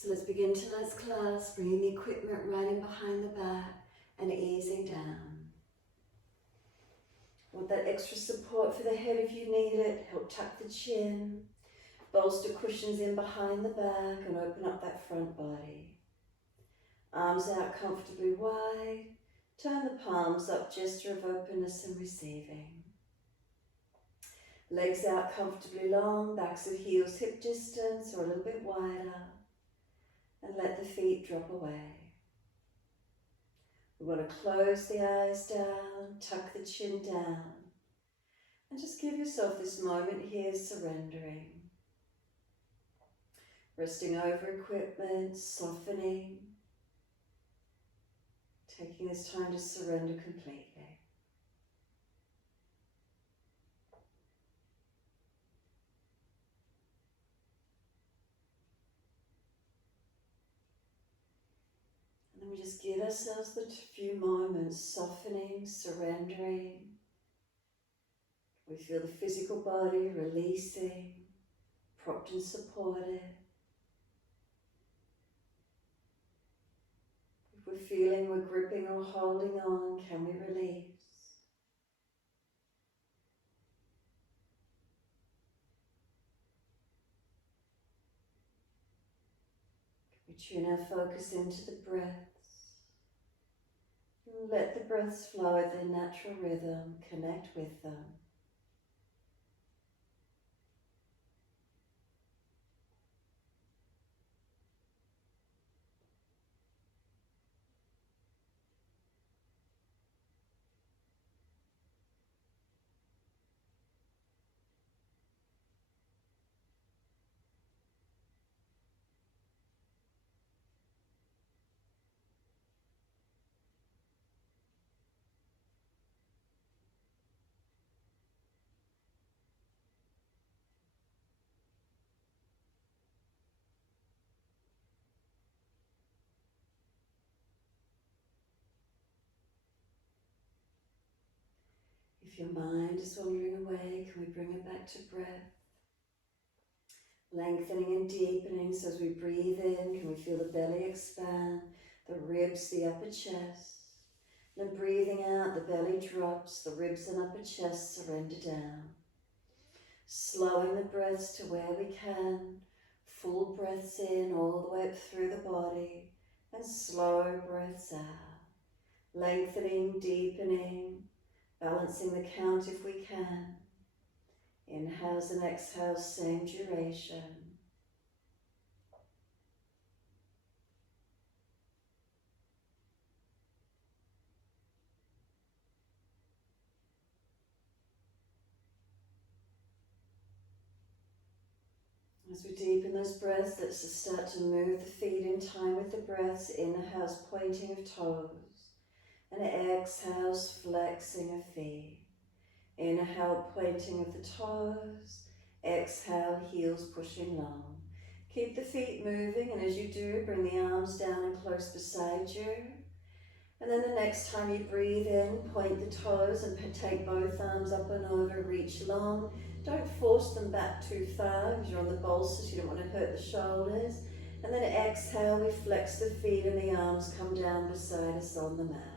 So let's begin tonight's class, bringing the equipment right in behind the back and easing down. Want that extra support for the head if you need it. Help tuck the chin. Bolster cushions in behind the back and open up that front body. Arms out comfortably wide. Turn the palms up, gesture of openness and receiving. Legs out comfortably long, backs of heels hip distance or a little bit wider. And let the feet drop away. We want to close the eyes down, tuck the chin down, and just give yourself this moment here surrendering. Resting over equipment, softening, taking this time to surrender completely. And then we just give ourselves the few moments, softening, surrendering. We feel the physical body releasing, propped and supported. If we're feeling we're gripping or holding on, can we release? We tune our focus into the breaths. And let the breaths flow at their natural rhythm, connect with them. If your mind is wandering away, can we bring it back to breath? Lengthening and deepening, so as we breathe in, can we feel the belly expand, the ribs, the upper chest. Then breathing out, the belly drops, the ribs and upper chest surrender down. Slowing the breaths to where we can, full breaths in all the way up through the body, and slow breaths out. Lengthening, deepening, balancing the count if we can. Inhales and exhales, same duration. As we deepen those breaths, let's just start to move the feet in time with the breaths. Inhales, pointing of toes, and exhales, flexing of feet. Inhale, pointing of the toes. Exhale, heels pushing long. Keep the feet moving, and as you do, bring the arms down and close beside you. And then the next time you breathe in, point the toes and take both arms up and over, reach long. Don't force them back too far because you're on the bolster, so you don't want to hurt the shoulders. And then exhale, we flex the feet and the arms come down beside us on the mat.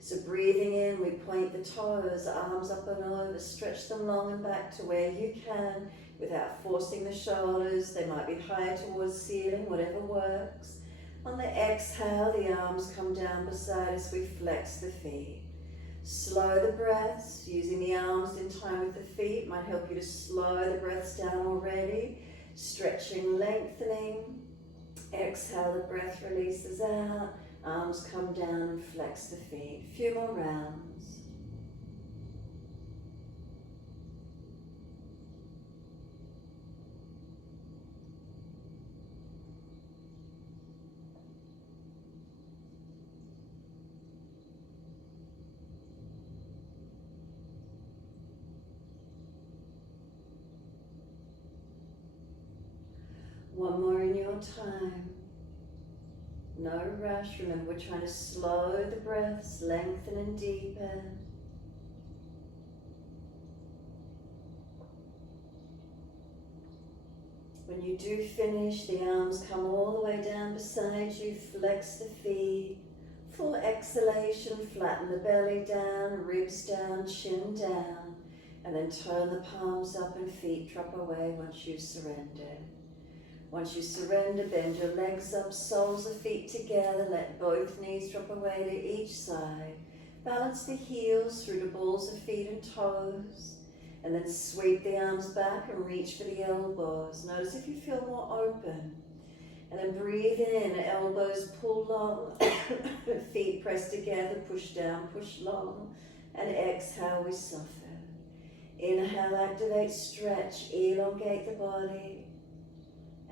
So breathing in, we point the toes, arms up and over, stretch them long and back to where you can without forcing the shoulders. They might be higher towards ceiling, whatever works. On the exhale, the arms come down beside us, we flex the feet. Slow the breaths, using the arms in time with the feet might help you to slow the breaths down already. Stretching, lengthening. Exhale, the breath releases out. Arms come down and flex the feet. A few more rounds. One more in your time. No rush. Remember, we're trying to slow the breaths, lengthen and deepen. When When you do finish, the arms come all the way down beside you, flex the feet. Full exhalation, flatten the belly down, ribs down, chin down, and then turn the palms up and feet drop away once you surrender. Once you surrender, bend your legs up, soles of feet together, let both knees drop away to each side. Balance the heels through the balls of feet and toes, and then sweep the arms back and reach for the elbows. Notice if you feel more open. And then breathe in, elbows pull long, feet press together, push down, push long, and exhale, we soften. Inhale, activate, stretch, elongate the body,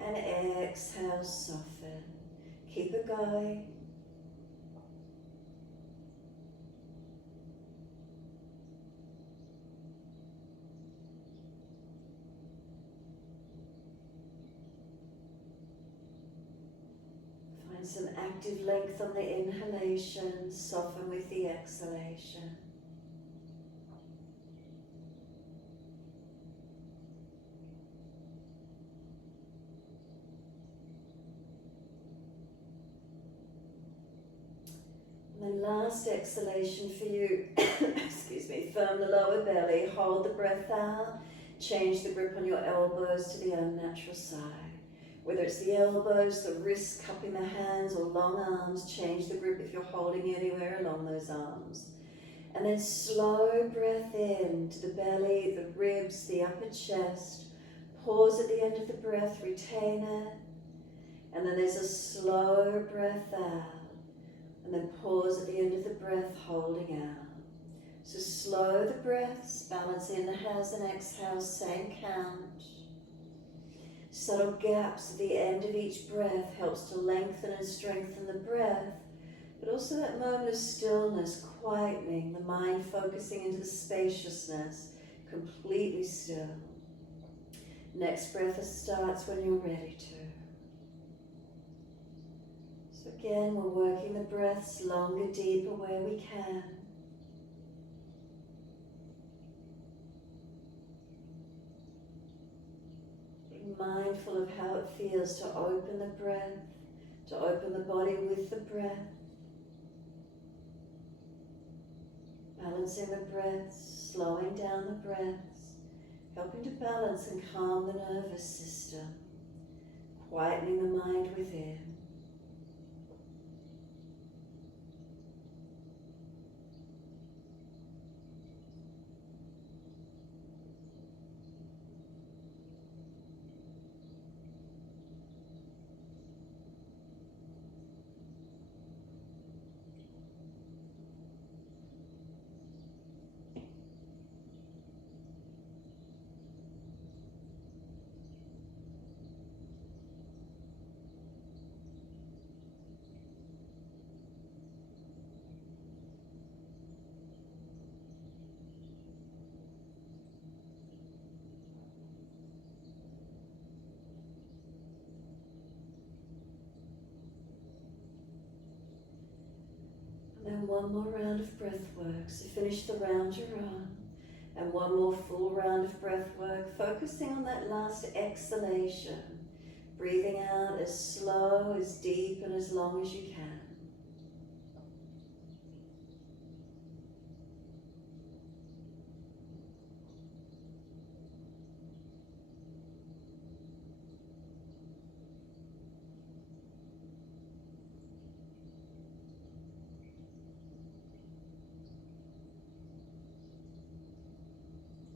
and exhale, soften. Keep it going. Find some active length on the inhalation, soften with the exhalation. And then last exhalation for you, excuse me, firm the lower belly, hold the breath out, change the grip on your elbows to the unnatural side. Whether it's the elbows, the wrists, cupping the hands, or long arms, change the grip if you're holding anywhere along those arms. And then slow breath in to the belly, the ribs, the upper chest. Pause at the end of the breath, retain it. And then there's a slow breath out. And then pause at the end of the breath, holding out. So slow the breaths, balance inhales and exhales, same count. Subtle gaps at the end of each breath helps to lengthen and strengthen the breath, but also that moment of stillness, quietening, the mind focusing into the spaciousness, completely still. Next breath starts when you're ready to. So again, we're working the breaths longer, deeper where we can. Being mindful of how it feels to open the breath, to open the body with the breath. Balancing the breaths, slowing down the breaths, helping to balance and calm the nervous system, quietening the mind within. And one more round of breath work. So finish the round you're on. And one more full round of breath work, focusing on that last exhalation. Breathing out as slow, as deep, and as long as you can.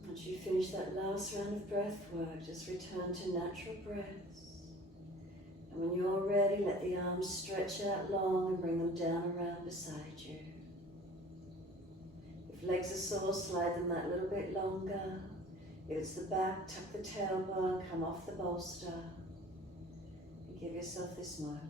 Once you finish that last round of breath work, just return to natural breaths. And when you're ready, let the arms stretch out long and bring them down around beside you. If legs are sore, slide them that little bit longer. If it's the back, tuck the tailbone, come off the bolster. And give yourself this moment.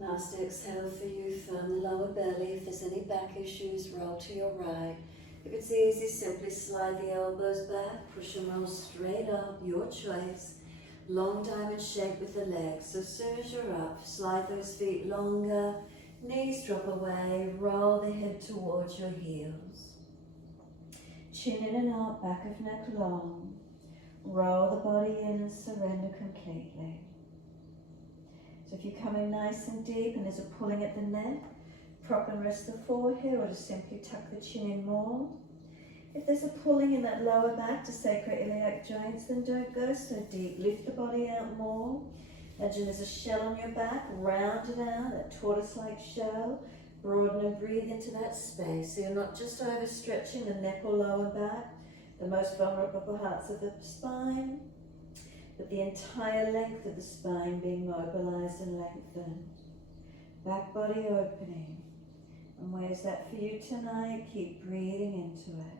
Last exhale for you, firm the lower belly. If there's any back issues, roll to your right. If it's easy, simply slide the elbows back, push and roll straight up, your choice. Long diamond shape with the legs. So as soon as you're up, slide those feet longer, knees drop away, roll the head towards your heels. Chin in and out, back of neck long. Roll the body in and surrender completely. So if you're coming nice and deep and there's a pulling at the neck, prop and rest the forehead or just simply tuck the chin in more. If there's a pulling in that lower back to sacroiliac joints, then don't go so deep. Lift the body out more. Imagine there's a shell on your back, round it out, that tortoise-like shell. Broaden and breathe into that space. So you're not just overstretching the neck or lower back, the most vulnerable parts of the spine, but the entire length of the spine being mobilized and lengthened. Back body opening. And where's that for you tonight? Keep breathing into it.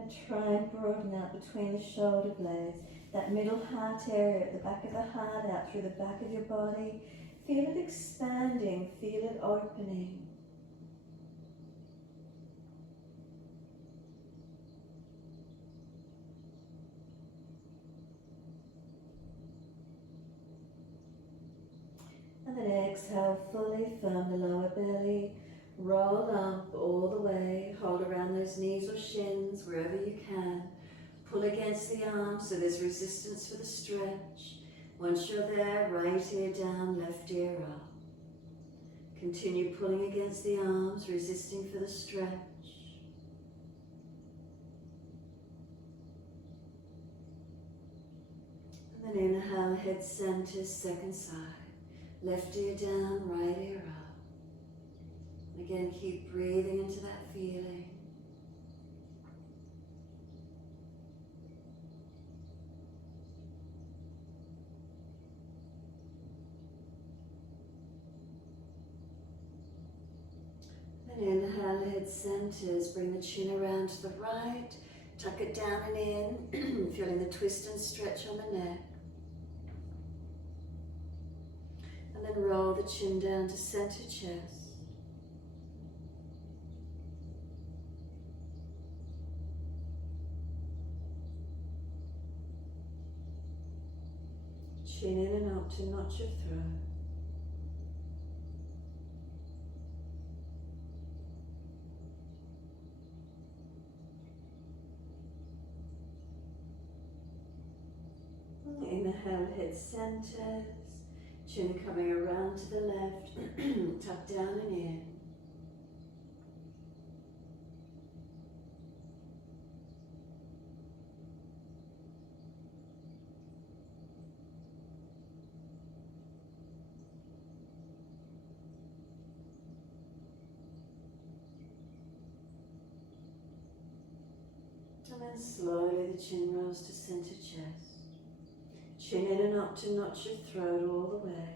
And try and broaden out between the shoulder blades. That middle heart area at the back of the heart, out through the back of your body. Feel it expanding, feel it opening. And then exhale fully, firm the lower belly. Roll up all the way, hold around those knees or shins wherever you can. Pull against the arms so there's resistance for the stretch. Once you're there, right ear down, left ear up. Continue pulling against the arms, resisting for the stretch. And then inhale, head center, second side. Left ear down, right ear up. Again, keep breathing into that feeling. Then inhale, head centers, bring the chin around to the right, tuck it down and in, feeling the twist and stretch on the neck. And then roll the chin down to center chest. Chin in and up to notch your throat. Inhale, head centers, chin coming around to the left, tuck down and in. And then slowly the chin rolls to center chest. Chin in and up to notch your throat all the way.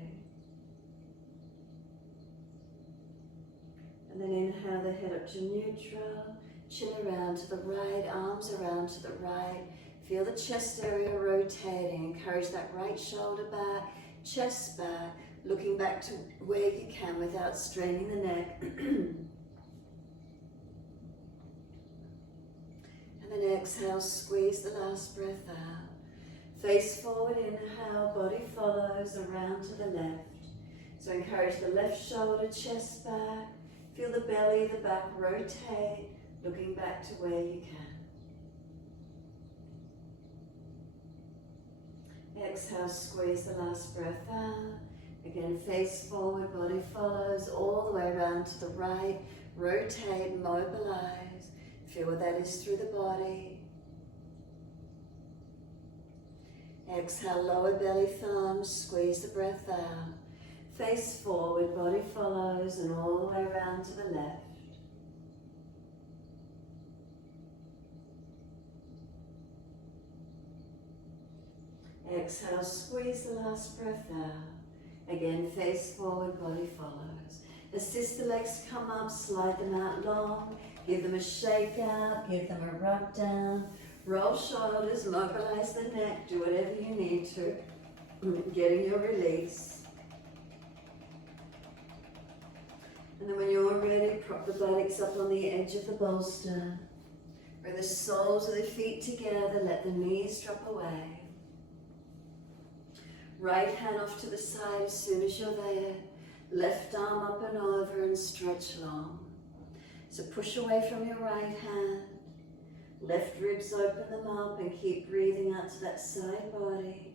And then inhale the head up to neutral. Chin around to the right, arms around to the right. Feel the chest area rotating. Encourage that right shoulder back, chest back, looking back to where you can without straining the neck. And then exhale, squeeze the last breath out. Face forward, inhale, body follows around to the left. So encourage the left shoulder, chest back. Feel the belly, the back rotate, looking back to where you can. Exhale, squeeze the last breath out. Again, face forward, body follows all the way around to the right. Rotate, mobilize. Feel what that is through the body. Exhale, lower belly thumbs, squeeze the breath out. Face forward, body follows, and all the way around to the left. Exhale, squeeze the last breath out. Again, face forward, body follows. Assist the legs come up, slide them out long, give them a shake out, give them a rub down, roll shoulders, mobilize the neck, do whatever you need to, getting your release. And then when you're ready, prop the buttocks up on the edge of the bolster. Bring the soles of the feet together, let the knees drop away. Right hand off to the side as soon as you're there. Left arm up and over and stretch long. So push away from your right hand. Left ribs, open them up and keep breathing out to that side body.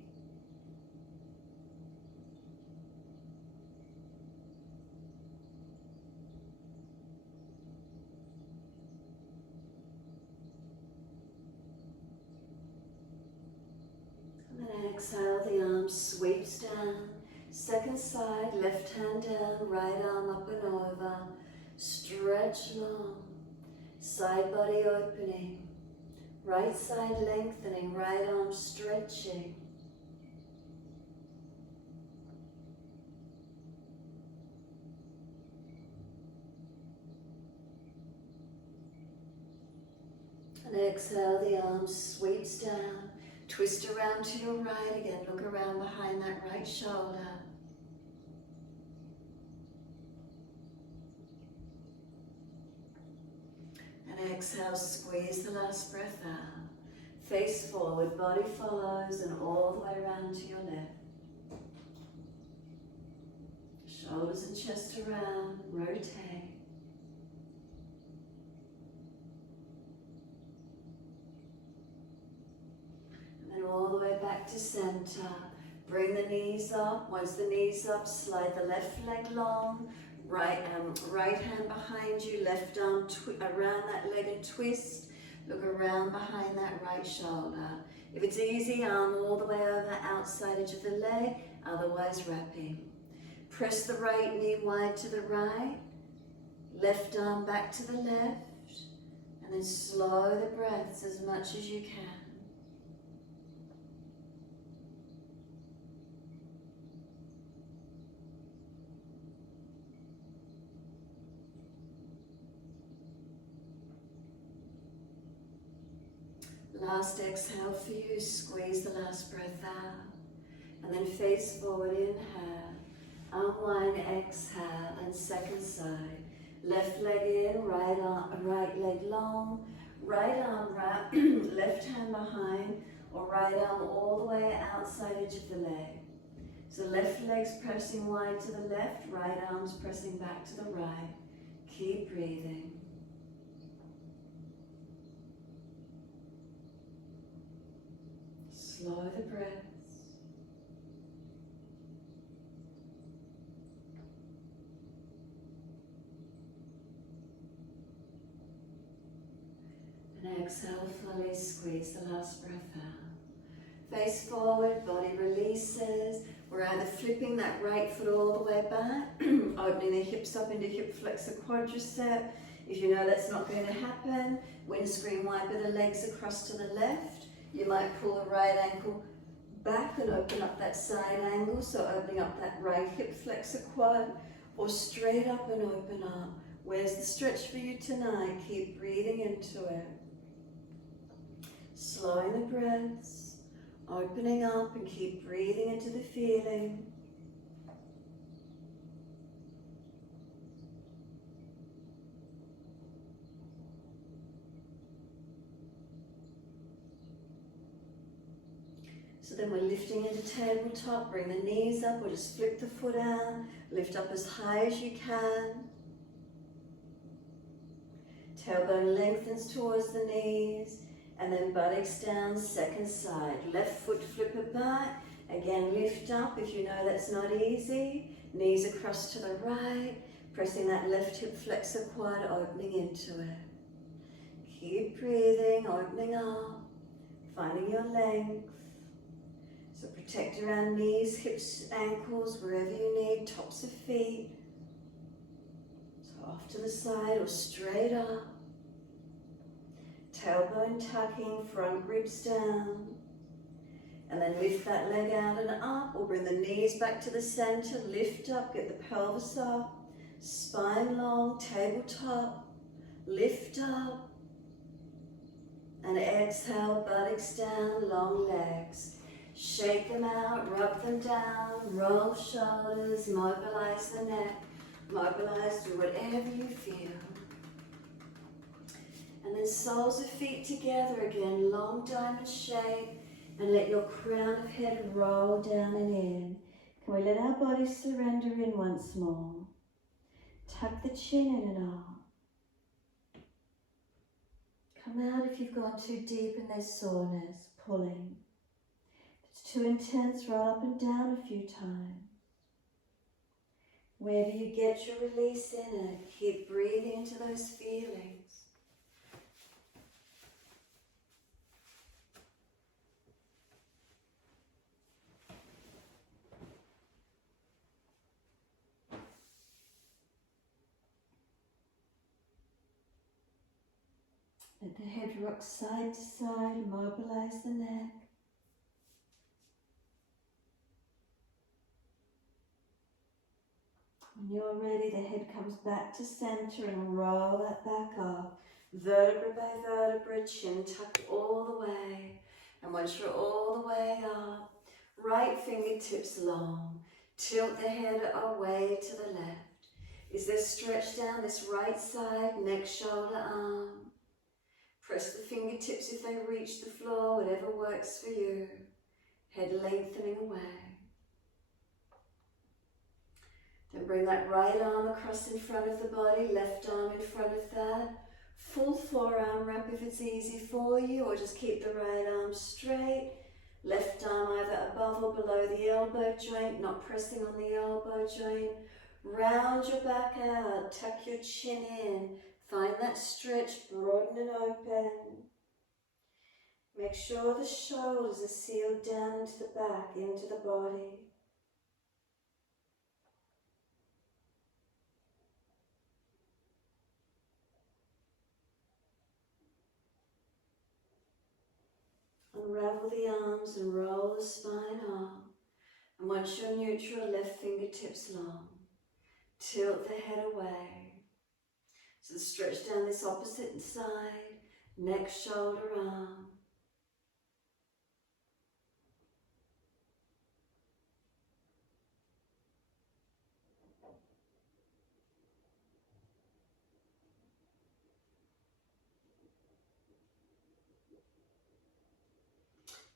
And then exhale, the arm sweeps down. Second side, left hand down, right arm up and over. Stretch long. Side body opening. Right side lengthening, right arm stretching. And exhale, the arm sweeps down. Twist around to your right again. Look around behind that right shoulder. And exhale, squeeze the last breath out. Face forward, body follows, and all the way around to your left. Shoulders and chest around, rotate. And then all the way back to center. Bring the knees up. Once the knees up, slide the left leg long. Right hand behind you, left arm around that leg and twist. Look around behind that right shoulder. If it's easy, arm all the way over outside edge of the leg, otherwise wrapping. Press the right knee wide to the right, left arm back to the left, and then slow the breaths as much as you can. Last exhale for you, squeeze the last breath out. And then face forward, inhale. Unwind, exhale, and second side. Left leg in, right leg long. Right arm wrap, left hand behind, or right arm all the way outside edge of the leg. So left leg's pressing wide to the left, right arm's pressing back to the right. Keep breathing. Slow the breaths. And exhale fully, squeeze the last breath out. Face forward, body releases. We're either flipping that right foot all the way back, opening the hips up into hip flexor quadricep. If you know that's not going to happen, windscreen wiper the legs across to the left. You might pull the right ankle back and open up that side angle, so opening up that right hip flexor quad, or straight up and open up. Where's the stretch for you tonight? Keep breathing into it. Slowing the breaths, opening up and keep breathing into the feeling. So then we're lifting into tabletop, bring the knees up, or just flip the foot out, lift up as high as you can. Tailbone lengthens towards the knees, and then buttocks down, second side. Left foot flip it back, again lift up if you know that's not easy. Knees across to the right, pressing that left hip flexor quad, opening into it. Keep breathing, opening up, finding your length. So protect around knees, hips, ankles, wherever you need, tops of feet. So off to the side or straight up. Tailbone tucking, front ribs down. And then lift that leg out and up, or bring the knees back to the center, lift up, get the pelvis up. Spine long, tabletop, lift up, and exhale, buttocks down, long legs. Shake them out, rub them down, roll shoulders, mobilize the neck, mobilize through whatever you feel. And then soles of feet together again, long diamond shape, and let your crown of head roll down and in. Can we let our bodies surrender in once more? Tuck the chin in and out. Come out if you've gone too deep and there's soreness, pulling. If it's too intense, roll up and down a few times. Where do you get your release in it? Keep breathing into those feelings. Let the head rock side to side, mobilize the neck. When you're ready, the head comes back to center and roll that back up. Vertebra by vertebra, chin tucked all the way. And once you're all the way up, right fingertips long. Tilt the head away to the left. Is there stretch down this right side, neck, shoulder, arm? Press the fingertips if they reach the floor, whatever works for you. Head lengthening away. Then bring that right arm across in front of the body, left arm in front of that. Full forearm wrap if it's easy for you, or just keep the right arm straight. Left arm either above or below the elbow joint, not pressing on the elbow joint. Round your back out, tuck your chin in. Find that stretch, broaden and open. Make sure the shoulders are sealed down into the back, into the body. Unravel the arms and roll the spine up. And once you're neutral, left fingertips long. Tilt the head away. So stretch down this opposite side, neck, shoulder, arm.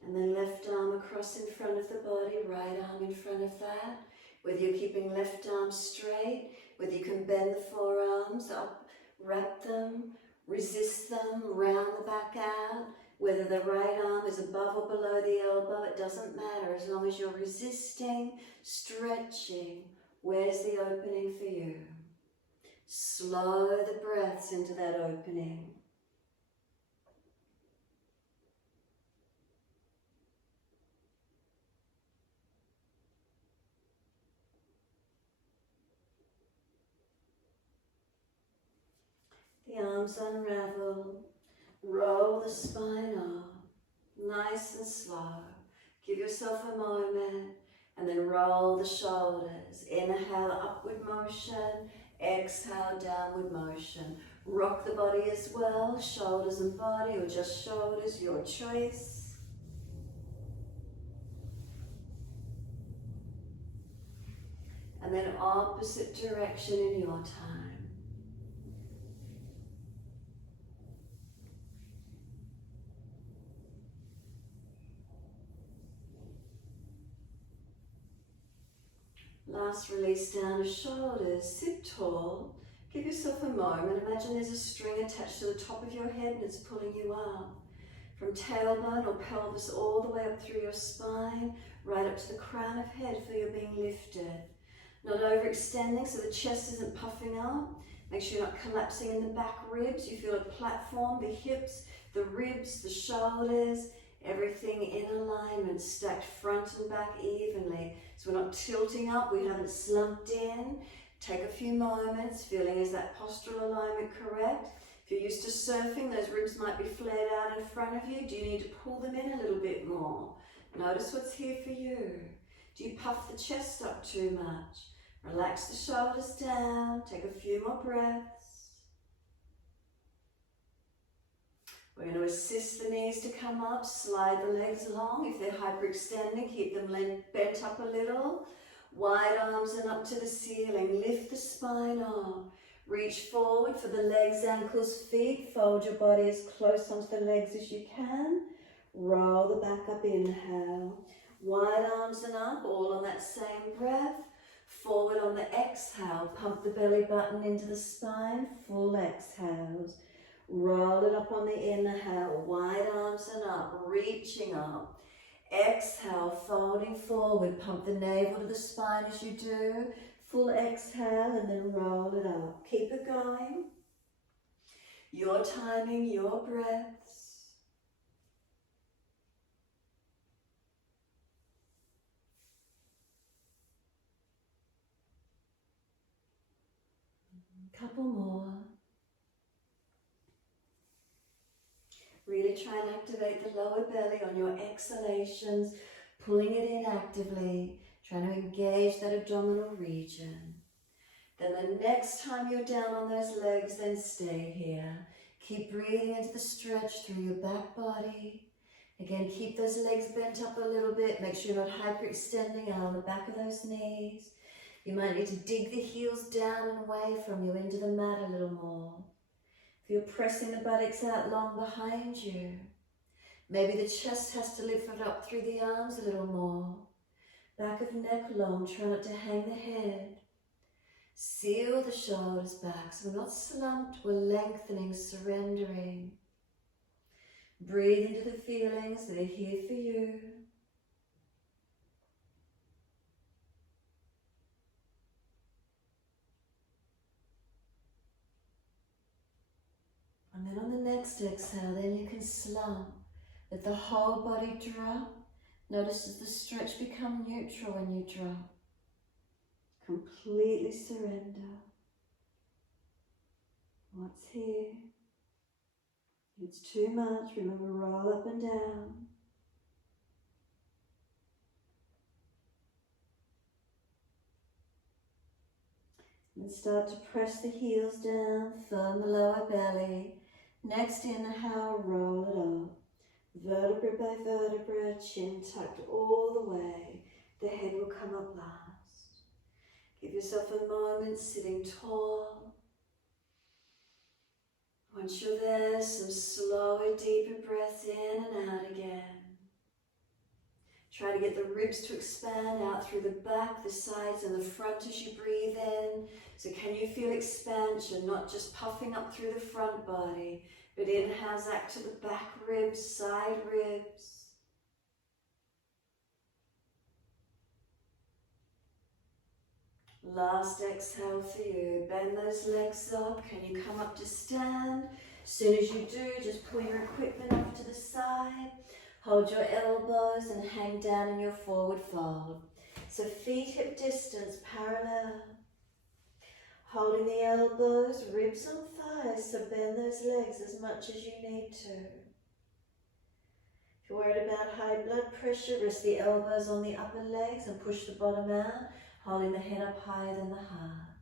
And then left arm across in front of the body, right arm in front of that. Whether you're keeping left arm straight, whether you can bend the forearms up, wrap them, resist them, round the back out. Whether the right arm is above or below the elbow, it doesn't matter as long as you're resisting, stretching. Where's the opening for you? Slow the breaths into that opening. The arms unravel, roll the spine up, nice and slow. Give yourself a moment and then roll the shoulders. Inhale, upward motion, exhale, downward motion. Rock the body as well, shoulders and body, or just shoulders, your choice. And then opposite direction in your time. Last release down the shoulders, sit tall, give yourself a moment, imagine there's a string attached to the top of your head and it's pulling you up. From tailbone or pelvis all the way up through your spine, right up to the crown of head, feel you're being lifted. Not overextending so the chest isn't puffing up. Make sure you're not collapsing in the back ribs. You feel a platform, the hips, the ribs, the shoulders, everything in alignment, stacked front and back evenly. So we're not tilting up, we haven't slumped in. Take a few moments, feeling is that postural alignment correct? If you're used to surfing, those ribs might be flared out in front of you. Do you need to pull them in a little bit more? Notice what's here for you. Do you puff the chest up too much? Relax the shoulders down, take a few more breaths. We're going to assist the knees to come up, slide the legs along. If they're hyperextending, keep them bent up a little. Wide arms and up to the ceiling. Lift the spine up. Reach forward for the legs, ankles, feet. Fold your body as close onto the legs as you can. Roll the back up, inhale. Wide arms and up, all on that same breath. Forward on the exhale, pump the belly button into the spine, full exhales. Roll it up on the inhale, wide arms and up, reaching up. Exhale, folding forward, pump the navel to the spine as you do. Full exhale and then roll it up. Keep it going. Your timing, your breaths. Couple more. Really try and activate the lower belly on your exhalations, pulling it in actively, trying to engage that abdominal region. Then the next time you're down on those legs, then stay here. Keep breathing into the stretch through your back body. Again, keep those legs bent up a little bit. Make sure you're not hyperextending out on the back of those knees. You might need to dig the heels down and away from you into the mat a little more. If you're pressing the buttocks out long behind you, maybe the chest has to lift up through the arms a little more. Back of neck long, try not to hang the head. Seal the shoulders back, so we're not slumped, we're lengthening, surrendering. Breathe into the feelings that are here for you. And then on the next exhale, then you can slump. Let the whole body drop. Notice as the stretch become neutral when you drop. Completely surrender. What's here? If it's too much, remember, roll up and down. And start to press the heels down, firm the lower belly. Next inhale, roll it up. Vertebra by vertebra, chin tucked all the way. The head will come up last. Give yourself a moment sitting tall. Once you're there, some slower, deeper breaths in and out again. Try to get the ribs to expand out through the back, the sides and the front as you breathe in. So can you feel expansion, not just puffing up through the front body, but inhales out to the back ribs, side ribs. Last exhale for you. Bend those legs up. Can you come up to stand? As soon as you do, just pull your equipment off to the side. Hold your elbows and hang down in your forward fold. So feet hip distance parallel. Holding the elbows, ribs on thighs, so bend those legs as much as you need to. If you're worried about high blood pressure, rest the elbows on the upper legs and push the bottom out, holding the head up higher than the heart.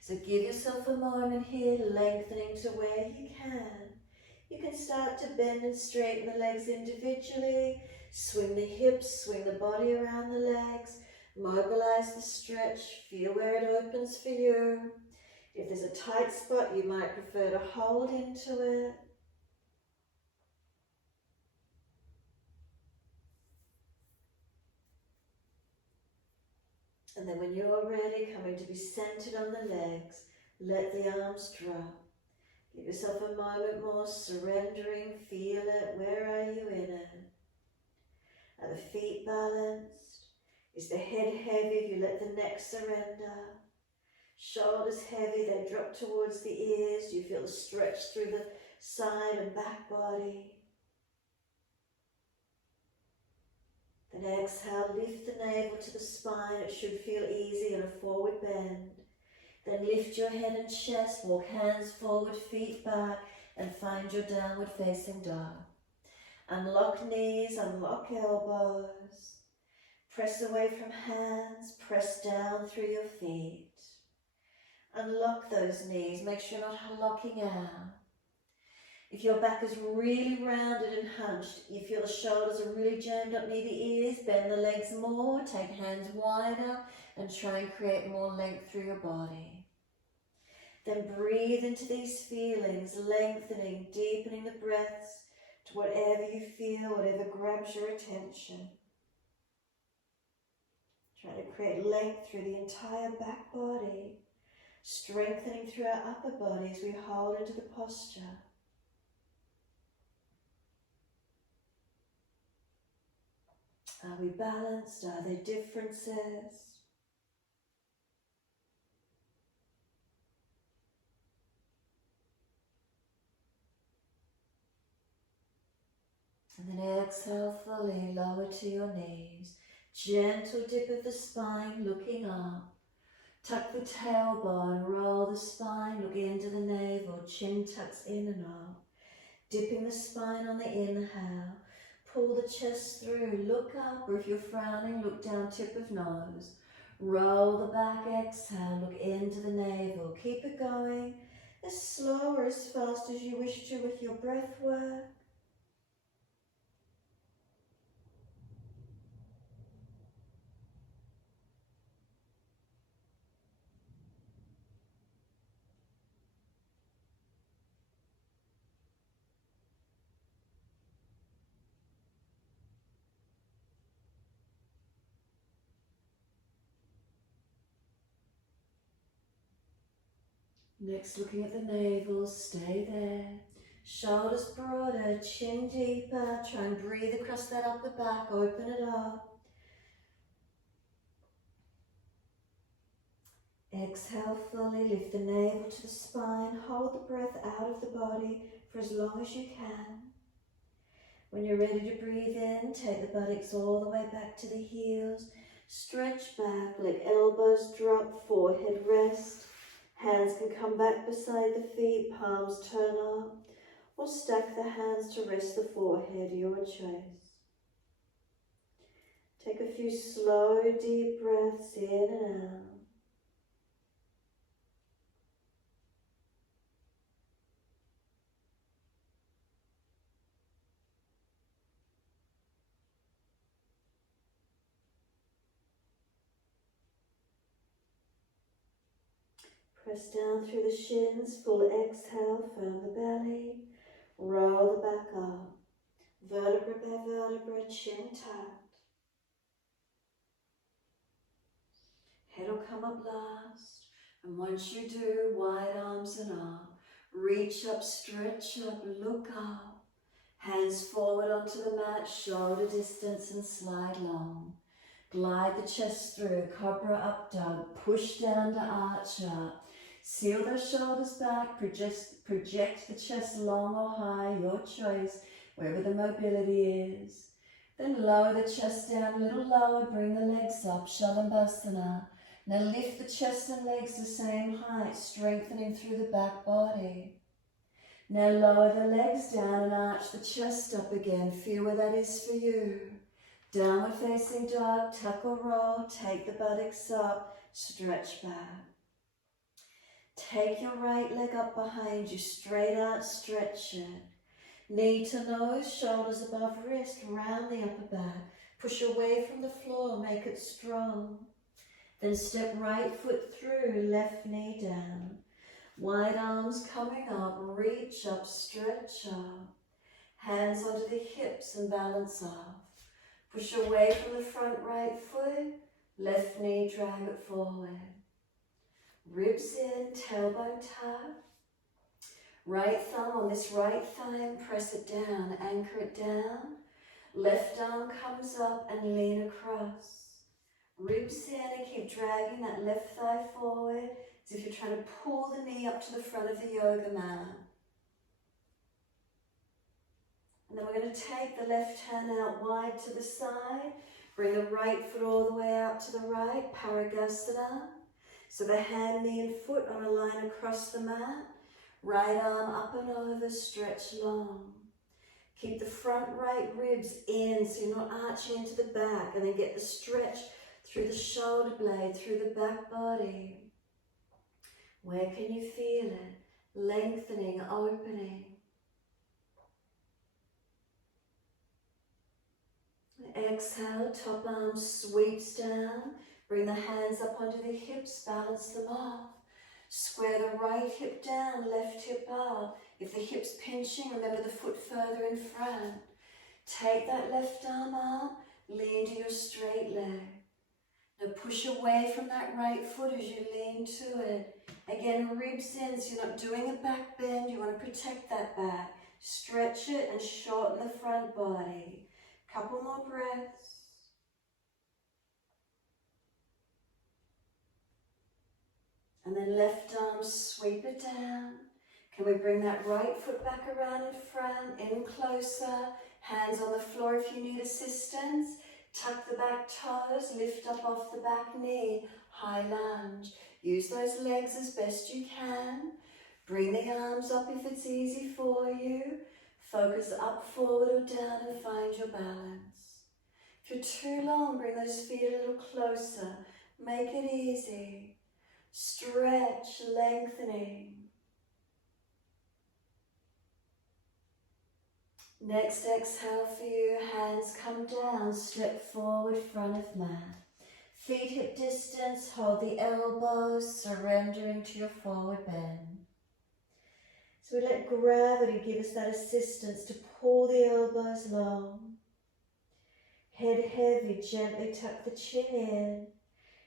So give yourself a moment here, lengthening to where you can. You can start to bend and straighten the legs individually, swing the hips, swing the body around the legs, mobilize the stretch, feel where it opens for you. If there's a tight spot, you might prefer to hold into it. And then when you're ready, coming to be centered on the legs, let the arms drop. Give yourself a moment more, surrendering, feel it. Where are you in it? Are the feet balanced? Is the head heavy? You let the neck surrender. Shoulders heavy, they drop towards the ears. You feel the stretch through the side and back body. Then exhale, lift the navel to the spine. It should feel easy in a forward bend. Then lift your head and chest, walk hands forward, feet back, and find your downward facing dog. Unlock knees, unlock elbows. Press away from hands, press down through your feet. Unlock those knees, make sure you're not locking out. If your back is really rounded and hunched, you feel the shoulders are really jammed up near the ears, bend the legs more, take hands wider and try and create more length through your body. Then breathe into these feelings, lengthening, deepening the breaths to whatever you feel, whatever grabs your attention. Try to create length through the entire back body, strengthening through our upper body as we hold into the posture. Are we balanced? Are there differences? And then exhale fully, lower to your knees. Gentle dip of the spine, looking up. Tuck the tailbone, roll the spine, look into the navel, chin tucks in and up. Dipping the spine on the inhale. Pull the chest through, look up, or if you're frowning, look down, tip of nose. Roll the back, exhale, look into the navel. Keep it going as slow or as fast as you wish to with your breath work. Next, looking at the navel, stay there. Shoulders broader, chin deeper. Try and breathe across that upper back, open it up. Exhale fully, lift the navel to the spine, hold the breath out of the body for as long as you can. When you're ready to breathe in, take the buttocks all the way back to the heels. Stretch back, let elbows drop, forehead rest. Hands can come back beside the feet, palms turn up, or stack the hands to rest the forehead, your choice. Take a few slow, deep breaths in and out. Press down through the shins, full exhale, firm the belly, roll the back up, vertebra by vertebra, chin tucked. Head will come up last, and once you do, wide arms and up, reach up, stretch up, look up, hands forward onto the mat, shoulder distance and slide long. Glide the chest through, cobra up dog, push down to arch up. Seal those shoulders back, project the chest long or high, your choice, wherever the mobility is. Then lower the chest down a little lower, bring the legs up, Shalabhasana. Now lift the chest and legs the same height, strengthening through the back body. Now lower the legs down and arch the chest up again. Feel where that is for you. Downward facing dog, tuck or roll, take the buttocks up, stretch back. Take your right leg up behind you, straight out, stretch it. Knee to nose, shoulders above wrist, round the upper back. Push away from the floor, make it strong. Then step right foot through, left knee down. Wide arms coming up, reach up, stretch up. Hands onto the hips and balance off. Push away from the front right foot, left knee, drag it forward. Ribs in, tailbone tuck. Right thumb on this right thigh, press it down, anchor it down. Left arm comes up and lean across. Ribs in and keep dragging that left thigh forward as if you're trying to pull the knee up to the front of the yoga mat. And then we're going to take the left hand out wide to the side. Bring the right foot all the way out to the right, Parigasana. So the hand, knee and foot on a line across the mat. Right arm up and over, stretch long. Keep the front right ribs in so you're not arching into the back, and then get the stretch through the shoulder blade, through the back body. Where can you feel it? Lengthening, opening. Exhale, top arm sweeps down. Bring the hands up onto the hips, balance them off. Square the right hip down, left hip up. If the hip's pinching, remember the foot further in front. Take that left arm up, lean to your straight leg. Now push away from that right foot as you lean to it. Again, ribs in, so you're not doing a back bend. You want to protect that back. Stretch it and shorten the front body. Couple more breaths. And then left arm, sweep it down. Can we bring that right foot back around in front, in closer. Hands on the floor if you need assistance. Tuck the back toes, lift up off the back knee, high lunge. Use those legs as best you can. Bring the arms up if it's easy for you. Focus up, forward or down and find your balance. If you're too long, bring those feet a little closer. Make it easy. Stretch, lengthening. Next exhale for you, hands come down, step forward, front of mat. Feet hip distance, hold the elbows, surrendering to your forward bend. So we let gravity give us that assistance to pull the elbows long. Head heavy, gently tuck the chin in.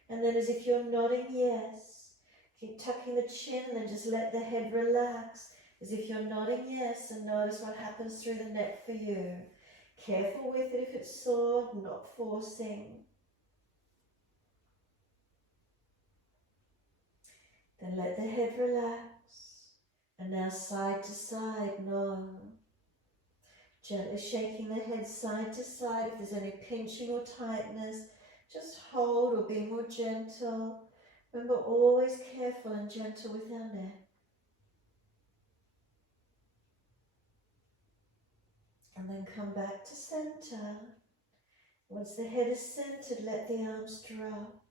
And then as if you're nodding yes, keep tucking the chin and then just let the head relax. As if you're nodding yes, and notice what happens through the neck for you. Careful with it if it's sore, not forcing. Then let the head relax. And now side to side, nod. Gently shaking the head side to side. If there's any pinching or tightness, just hold or be more gentle. Remember, always careful and gentle with our neck. And then come back to center. Once the head is centered, let the arms drop.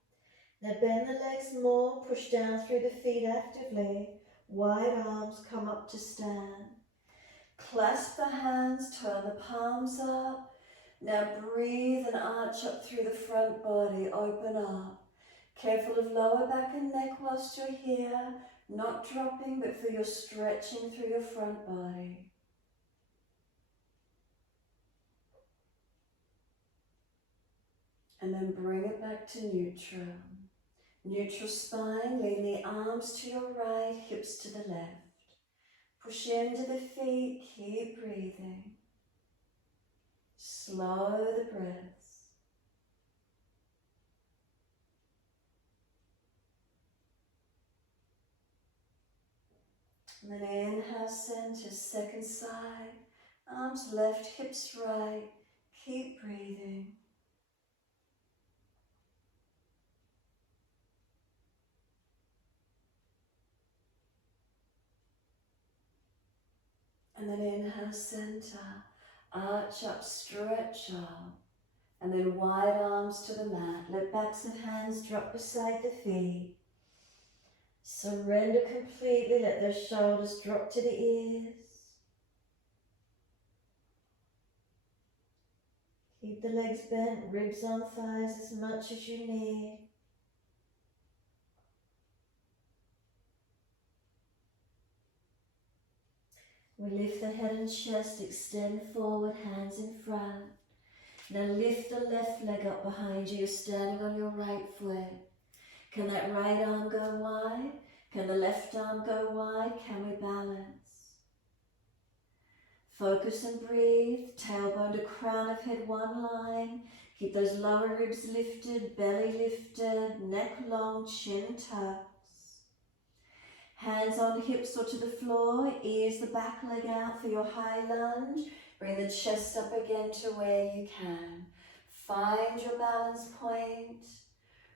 Now bend the legs more, push down through the feet actively. Wide arms come up to stand. Clasp the hands, turn the palms up. Now breathe and arch up through the front body, open up. Careful of lower back and neck whilst you're here, not dropping, but feel you're stretching through your front body. And then bring it back to neutral. Neutral spine, lean the arms to your right, hips to the left. Push into the feet, keep breathing. Slow the breaths. And then inhale, center, second side. Arms left, hips right. Keep breathing. And then inhale, center. Arch up, stretch up. And then wide arms to the mat. Let backs of hands drop beside the feet. Surrender completely. Let those shoulders drop to the ears. Keep the legs bent, ribs on thighs as much as you need. We lift the head and chest, extend forward, hands in front. Now lift the left leg up behind you. You're standing on your right foot. Can that right arm go wide? Can the left arm go wide? Can we balance? Focus and breathe. Tailbone to crown of head, one line. Keep those lower ribs lifted, belly lifted, neck long, chin tucks. Hands on hips or to the floor. Ease the back leg out for your high lunge. Bring the chest up again to where you can. Find your balance point.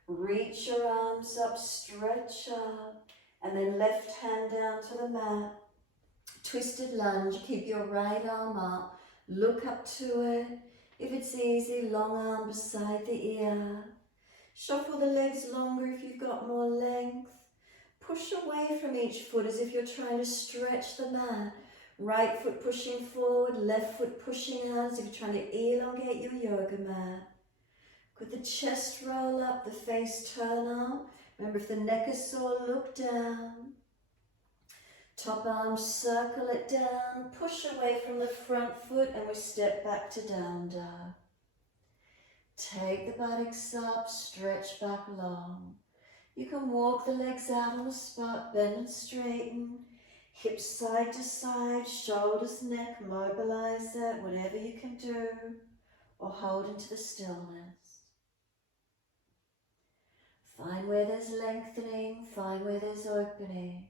Reach your arms up, stretch up, and then left hand down to the mat. Twisted lunge, keep your right arm up, Look up to it. If it's easy, long arm beside the ear. Shuffle the legs longer if you've got more length. Push away from each foot as if you're trying to stretch the mat. Right foot pushing forward, left foot pushing out as if you're trying to elongate your yoga mat. Could the chest roll up, the face turn up. Remember, if the neck is sore, look down. Top arm, circle it down. Push away from the front foot and we step back to down dog. Take the buttocks up, stretch back long. You can walk the legs out on the spot, bend and straighten. Hips side to side, shoulders, neck, mobilize that, whatever you can do. Or hold into the stillness. Find where there's lengthening, find where there's opening.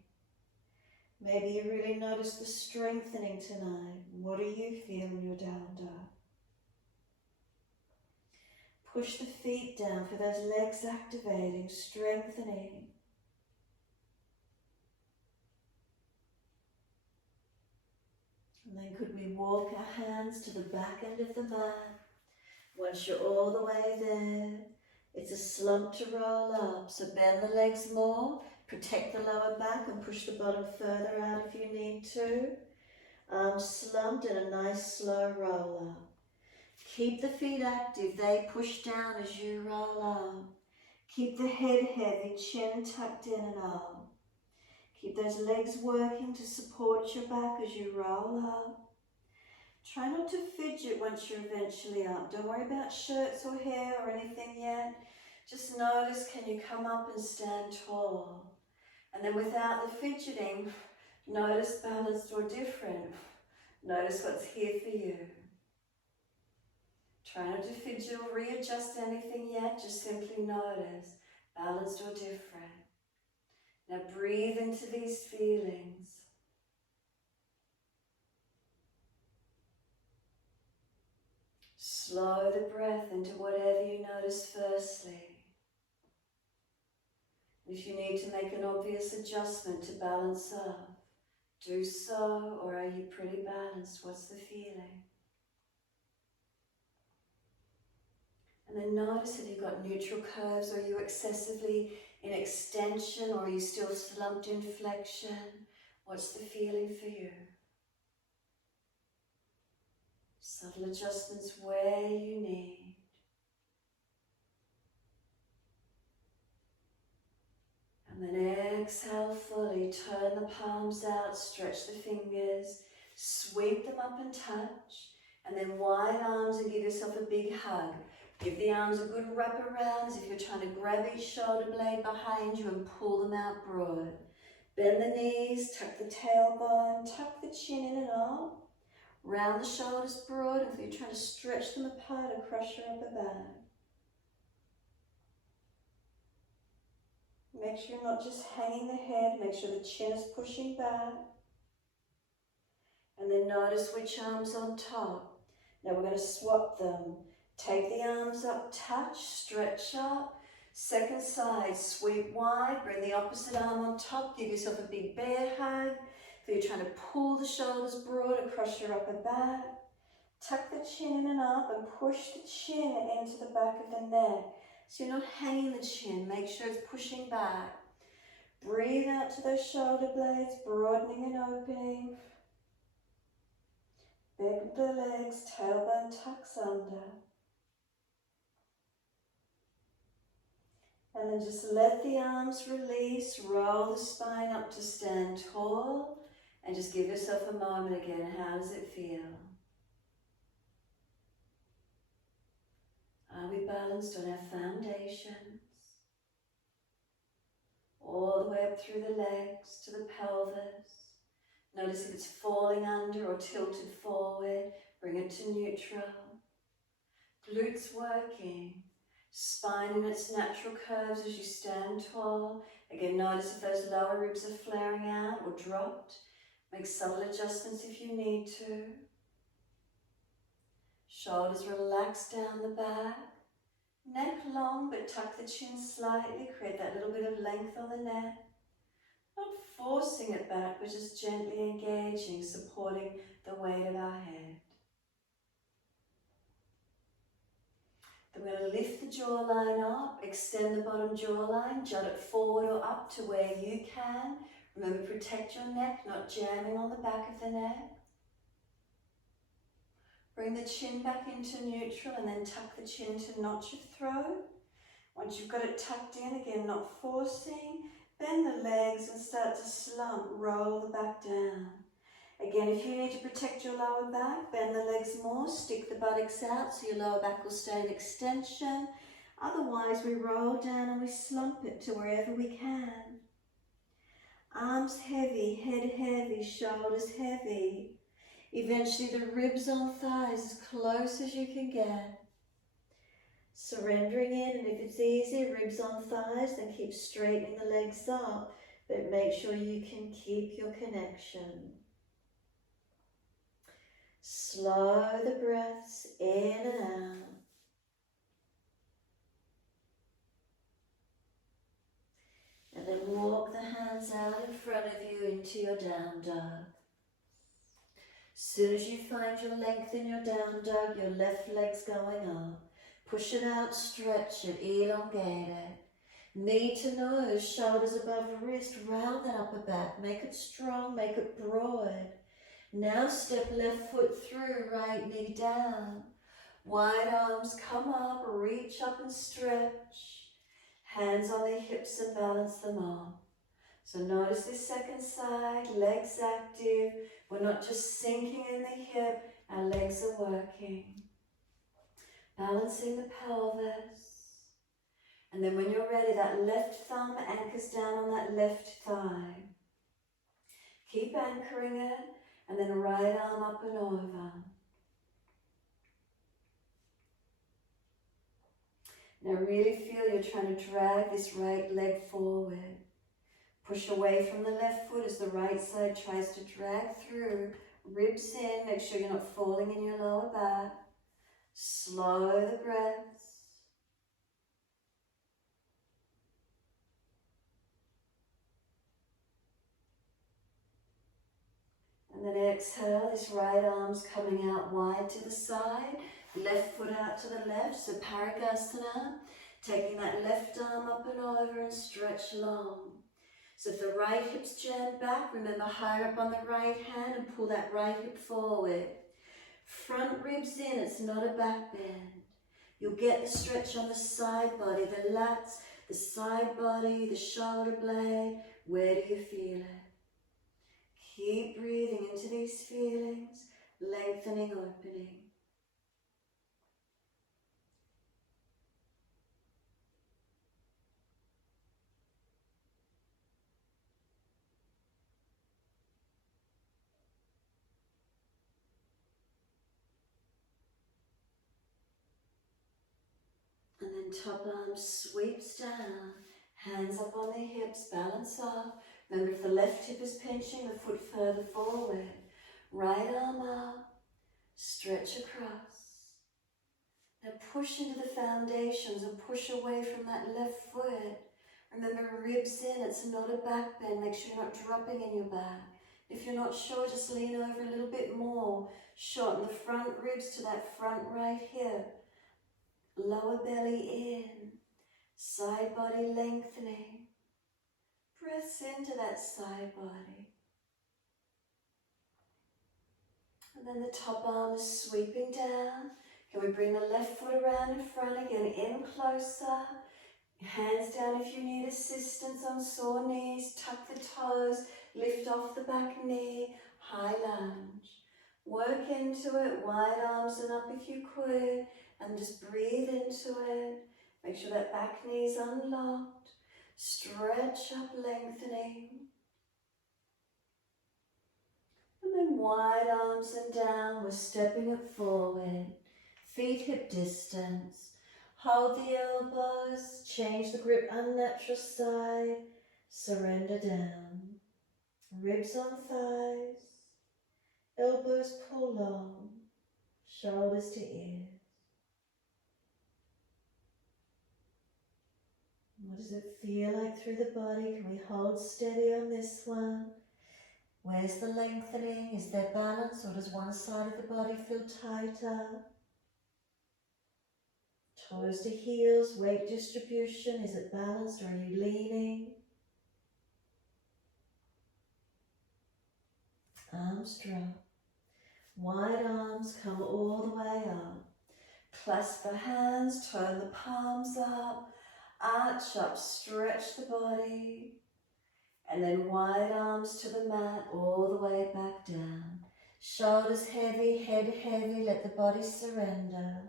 Maybe you really notice the strengthening tonight. What do you feel when you're down dog? Push the feet down for those legs activating, strengthening. And then could we walk our hands to the back end of the mat? Once you're all the way there, it's a slump to roll up. So bend the legs more, protect the lower back and push the bottom further out if you need to. Arms slumped and a nice slow roll up. Keep the feet active, they push down as you roll up. Keep the head heavy, chin tucked in and up. Keep those legs working to support your back as you roll up. Try not to fidget once you're eventually up. Don't worry about shirts or hair or anything yet. Just notice, can you come up and stand tall? And then without the fidgeting, notice balanced or different. Notice what's here for you. Try not to fidget or readjust anything yet, just simply notice, balanced or different. Now breathe into these feelings. Slow the breath into whatever you notice firstly. If you need to make an obvious adjustment to balance up, do so, or are you pretty balanced? What's the feeling? And then notice if you've got neutral curves, or are you excessively in extension, or are you still slumped in flexion? What's the feeling for you? Subtle adjustments where you need. And then exhale fully, turn the palms out, stretch the fingers, sweep them up and touch, and then wide arms and give yourself a big hug. Give the arms a good wrap around as if you're trying to grab each shoulder blade behind you and pull them out broad. Bend the knees, tuck the tailbone, tuck the chin in and up. Round the shoulders broad as if you're trying to stretch them apart across your upper back. Make sure you're not just hanging the head, make sure the chin is pushing back. And then notice which arm's on top. Now we're going to swap them. Take the arms up, touch, stretch up. Second side, sweep wide, bring the opposite arm on top, give yourself a big bear hug. So you're trying to pull the shoulders broad across your upper back. Tuck the chin in and up and push the chin into the back of the neck. So you're not hanging the chin, make sure it's pushing back. Breathe out to those shoulder blades, broadening and opening. Bend the legs, tailbone tucks under. And then just let the arms release, roll the spine up to stand tall, and just give yourself a moment again. How does it feel? Are we balanced on our foundations? All the way up through the legs to the pelvis. Notice if it's falling under or tilted forward, bring it to neutral. Glutes working. Spine in its natural curves as you stand tall. Again, notice if those lower ribs are flaring out or dropped. Make subtle adjustments if you need to. Shoulders relax down the back. Neck long, but tuck the chin slightly. Create that little bit of length on the neck. Not forcing it back, but just gently engaging, supporting the weight of our head. We're going to lift the jawline up, extend the bottom jawline, jut it forward or up to where you can. Remember, protect your neck, not jamming on the back of the neck. Bring the chin back into neutral and then tuck the chin to notch your throat. Once you've got it tucked in, again, not forcing, bend the legs and start to slump, roll the back down. Again, if you need to protect your lower back, bend the legs more, stick the buttocks out so your lower back will stay in extension. Otherwise, we roll down and we slump it to wherever we can. Arms heavy, head heavy, shoulders heavy. Eventually the ribs on thighs as close as you can get. Surrendering in, and if it's easy, ribs on thighs, then keep straightening the legs up, but make sure you can keep your connection. Slow the breaths in and out. And then walk the hands out in front of you into your down dog. As soon as you find your length in your down dog, your left leg's going up. Push it out, stretch it, elongate it. Knee to nose, shoulders above wrist, round that upper back. Make it strong, make it broad. Now step left foot through, right knee down. Wide arms come up, reach up and stretch. Hands on the hips and balance them up. So notice this second side, legs active. We're not just sinking in the hip, our legs are working. Balancing the pelvis. And then when you're ready, that left thumb anchors down on that left thigh. Keep anchoring it, and then right arm up and over. Now really feel you're trying to drag this right leg forward. Push away from the left foot as the right side tries to drag through. Ribs in, make sure you're not falling in your lower back. Slow the breaths. And then exhale, this right arm's coming out wide to the side. Left foot out to the left, so Parigasana. Taking that left arm up and over and stretch long. So if the right hip's jammed back, remember higher up on the right hand and pull that right hip forward. Front ribs in, it's not a back bend. You'll get the stretch on the side body, the lats, the side body, the shoulder blade. Where do you feel it? Keep breathing into these feelings, lengthening, opening. And then top arm sweeps down, hands up on the hips, balance off. Remember, if the left hip is pinching, the foot further forward. Right arm up, stretch across. Now push into the foundations and push away from that left foot. Remember, ribs in, it's not a back bend. Make sure you're not dropping in your back. If you're not sure, just lean over a little bit more. Shorten the front ribs to that front right hip. Lower belly in, side body lengthening. Press into that side body. And then the top arm is sweeping down. Can we bring the left foot around in front again, in closer. Hands down if you need assistance on sore knees. Tuck the toes, lift off the back knee, high lunge. Work into it, wide arms and up if you could. And just breathe into it. Make sure that back knee is unlocked. Stretch up, lengthening. And then wide arms and down. We're stepping it forward. Feet hip distance. Hold the elbows. Change the grip, unnatural side. Surrender down. Ribs on thighs. Elbows pull long. Shoulders to ears. What does it feel like through the body? Can we hold steady on this one? Where's the lengthening? Is there balance, or does one side of the body feel tighter? Toes to heels, weight distribution. Is it balanced or are you leaning? Arms drop. Wide arms come all the way up. Clasp the hands, turn the palms up. Arch up, stretch the body. And then wide arms to the mat, all the way back down. Shoulders heavy, head heavy, let the body surrender.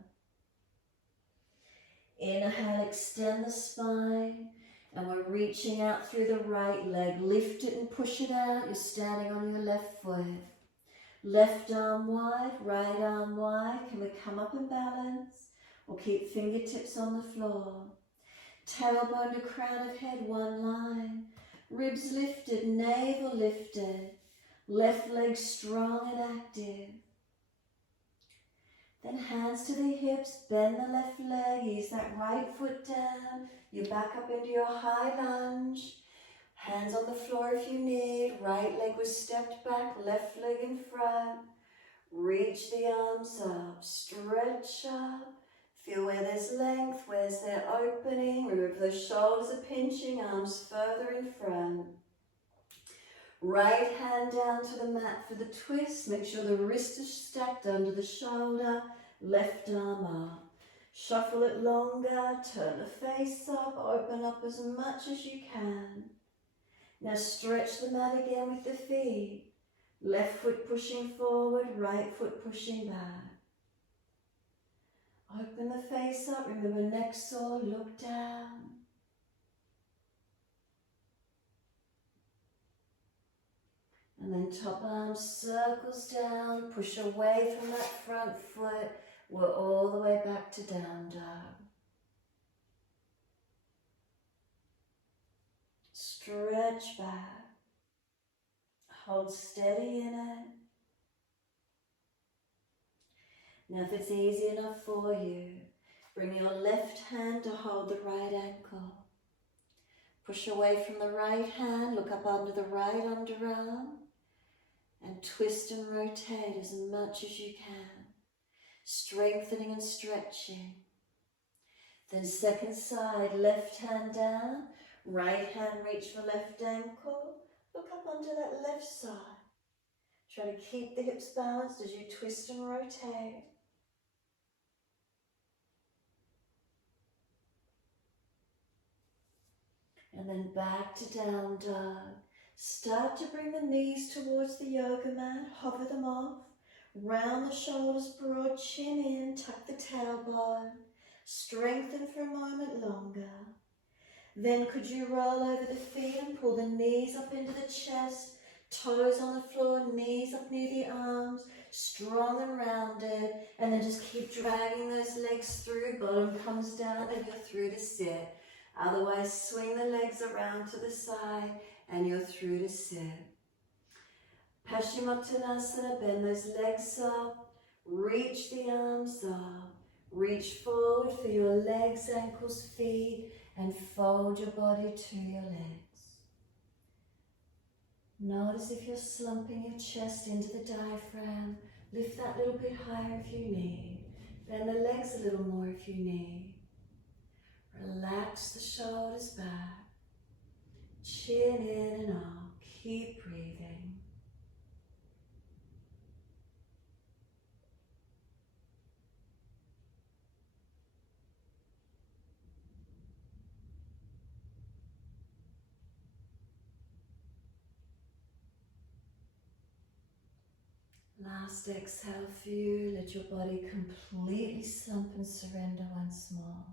Inhale, extend the spine. And we're reaching out through the right leg. Lift it and push it out. You're standing on your left foot. Left arm wide, right arm wide. Can we come up and balance? Or keep fingertips on the floor. Tailbone to crown of head, one line. Ribs lifted, navel lifted. Left leg strong and active. Then hands to the hips, bend the left leg, ease that right foot down. You back up into your high lunge. Hands on the floor if you need. Right leg was stepped back, left leg in front. Reach the arms up, stretch up. Feel where there's length, where's there opening. Remember those shoulders are pinching, arms further in front. Right hand down to the mat for the twist. Make sure the wrist is stacked under the shoulder. Left arm up. Shuffle it longer, turn the face up, open up as much as you can. Now stretch the mat again with the feet. Left foot pushing forward, right foot pushing back. Open the face up, remember neck sore, look down. And then top arm circles down, push away from that front foot. We're all the way back to down dog. Stretch back. Hold steady in it. Now if it's easy enough for you, bring your left hand to hold the right ankle. Push away from the right hand, look up under the right underarm. And twist and rotate as much as you can. Strengthening and stretching. Then second side, left hand down. Right hand reach for left ankle. Look up under that left side. Try to keep the hips balanced as you twist and rotate. And then back to down dog. Start to bring the knees towards the yoga mat, hover them off, round the shoulders broad, chin in, tuck the tailbone, strengthen for a moment longer. Then could you roll over the feet and pull the knees up into the chest, toes on the floor, knees up near the arms, strong and rounded, and then just keep dragging those legs through, bottom comes down and you're through to sit. Otherwise swing the legs around to the side and you're through to sit. Paschimottanasana, bend those legs up, reach the arms up, reach forward for your legs, ankles, feet, and fold your body to your legs. Notice if you're slumping your chest into the diaphragm, lift that little bit higher if you need, bend the legs a little more if you need. Relax the shoulders back, chin in and out, keep breathing. Last exhale for you, let your body completely slump and surrender once more.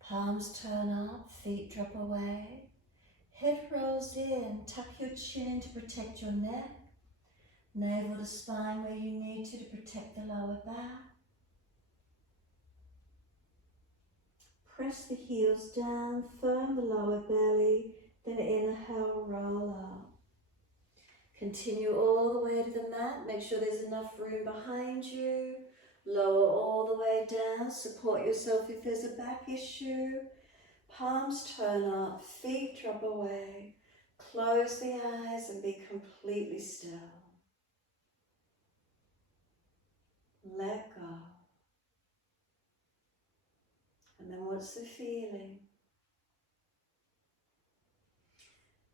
Palms turn up, feet drop away. Head rolls in, tuck your chin in to protect your neck. Navel to spine where you need to protect the lower back. Press the heels down, firm the lower belly, then inhale, roll up. Continue all the way to the mat, make sure there's enough room behind you. Lower all the way down, support yourself if there's a back issue. Palms turn up, feet drop away. Close the eyes and be completely still. Let go. what's the feeling?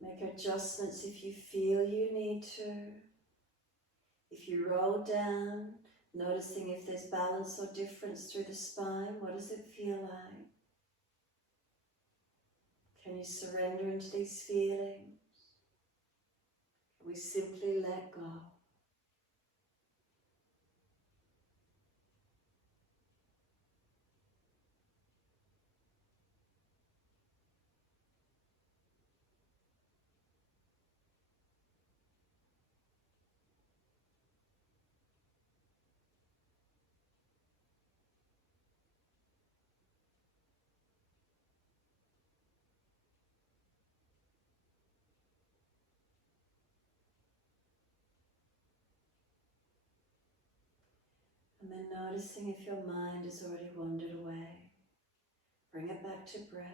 Make adjustments if you feel you need to. If you roll down, noticing if there's balance or difference through the spine, what does it feel like? Can you surrender into these feelings? Can we simply let go? And then noticing if your mind has already wandered away. Bring it back to breath.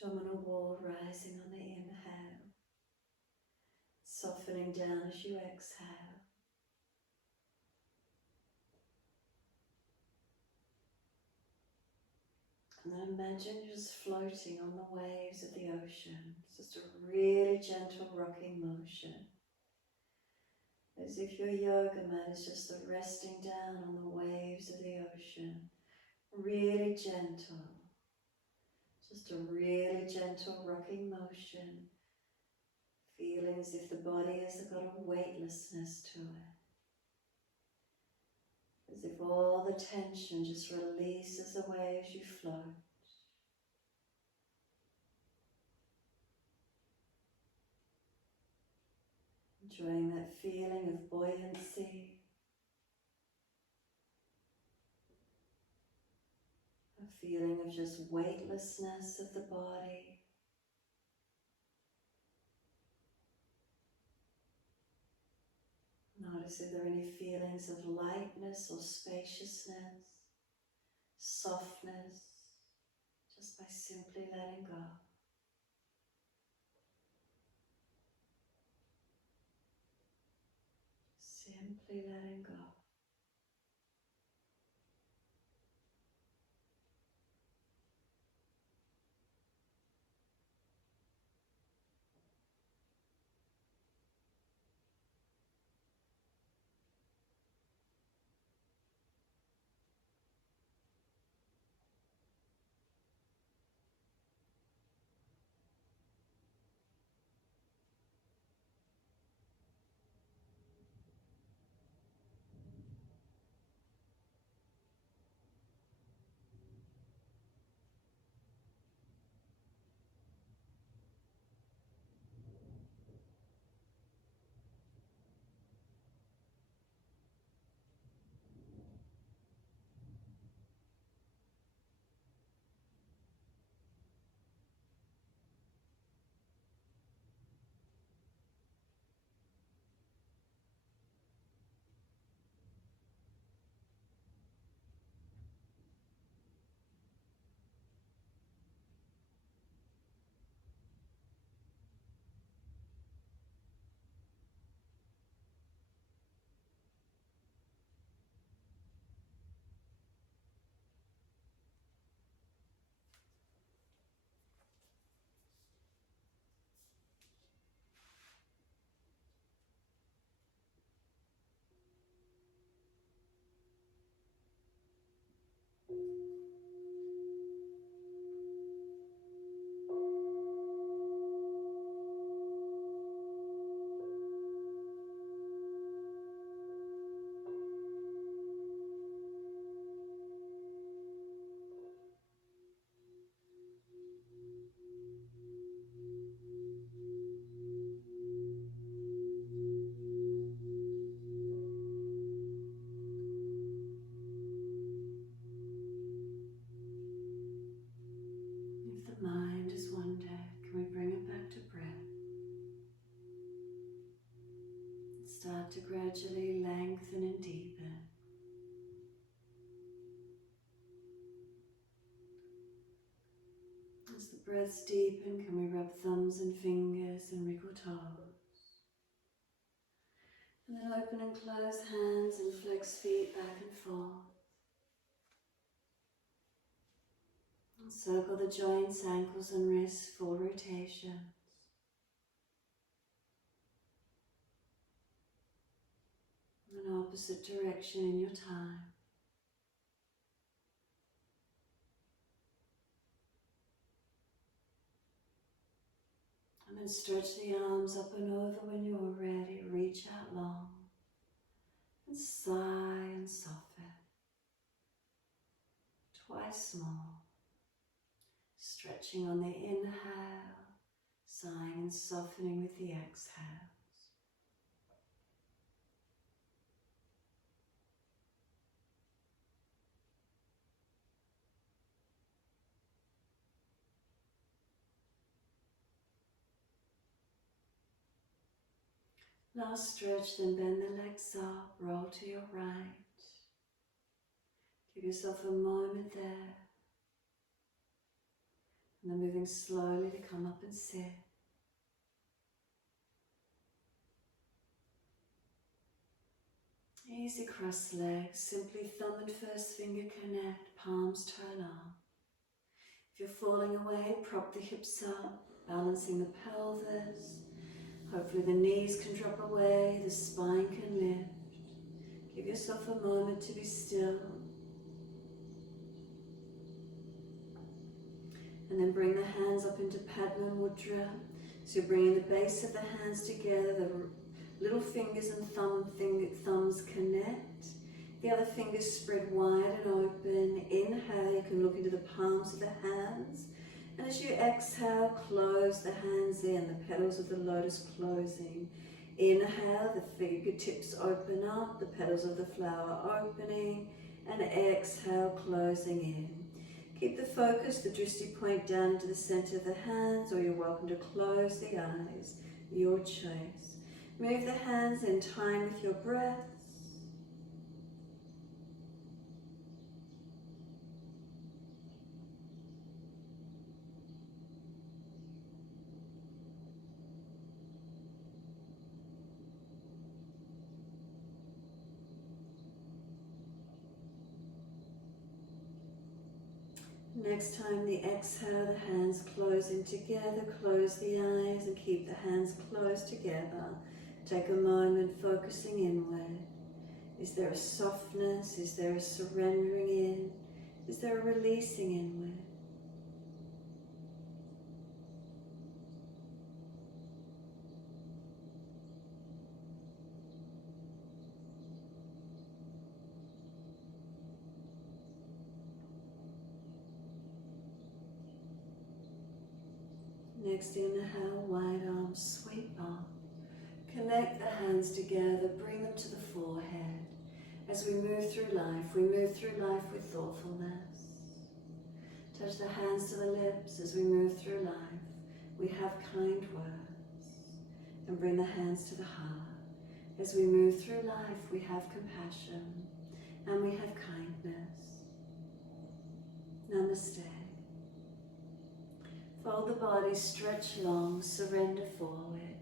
Abdominal wall rising on the inhale, softening down as you exhale. And then imagine you're just floating on the waves of the ocean. It's just a really gentle rocking motion. As if your yoga mat is just resting down on the waves of the ocean. Really gentle. Just a really gentle rocking motion. Feeling as if the body has got a weightlessness to it. As if all the tension just releases away as you float. Enjoying that feeling of buoyancy, a feeling of just weightlessness of the body. Notice if there are any feelings of lightness or spaciousness, softness, just by simply letting go. Simply letting go. If the mind has wandered, can we bring it back to breath? Start to gradually lengthen and deepen. As the breaths deepen, can we rub thumbs and fingers and wriggle toes? And then open and close hands and flex feet back and forth. And circle the joints, ankles and wrists, full rotation. An opposite direction in your time. And then stretch the arms up and over when you're ready. Reach out long. And sigh and soften. Twice more. Stretching on the inhale. Sighing and softening with the exhale. Last stretch, then bend the legs up, roll to your right. Give yourself a moment there. And then moving slowly to come up and sit. Easy cross legs, simply thumb and first finger connect, palms turn up. If you're falling away, prop the hips up, balancing the pelvis. Hopefully the knees can drop away, the spine can lift. Give yourself a moment to be still. And then bring the hands up into Padma Mudra. So you're bringing the base of the hands together, the little fingers and thumbs connect. The other fingers spread wide and open. Inhale, you can look into the palms of the hands. And as you exhale, close the hands in, the petals of the lotus closing. Inhale, the fingertips open up, the petals of the flower opening. And exhale, closing in. Keep the focus, the drishti point down into the center of the hands, or you're welcome to close the eyes, your choice. Move the hands in time with your breath. Next time the exhale, the hands close in together, close the eyes and keep the hands closed together. Take a moment focusing inward. Is there a softness? Is there a surrendering in? Is there a releasing inward? Next inhale, wide arms sweep up. Connect the hands together, bring them to the forehead. As we move through life with thoughtfulness. Touch the hands to the lips as we move through life. We have kind words. And bring the hands to the heart. As we move through life, we have compassion and we have kindness. Namaste. Fold the body, stretch long, surrender forward.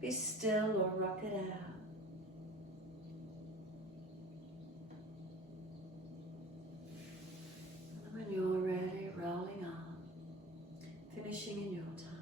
Be still or rock it out. And when you're ready, rolling up, finishing in your time.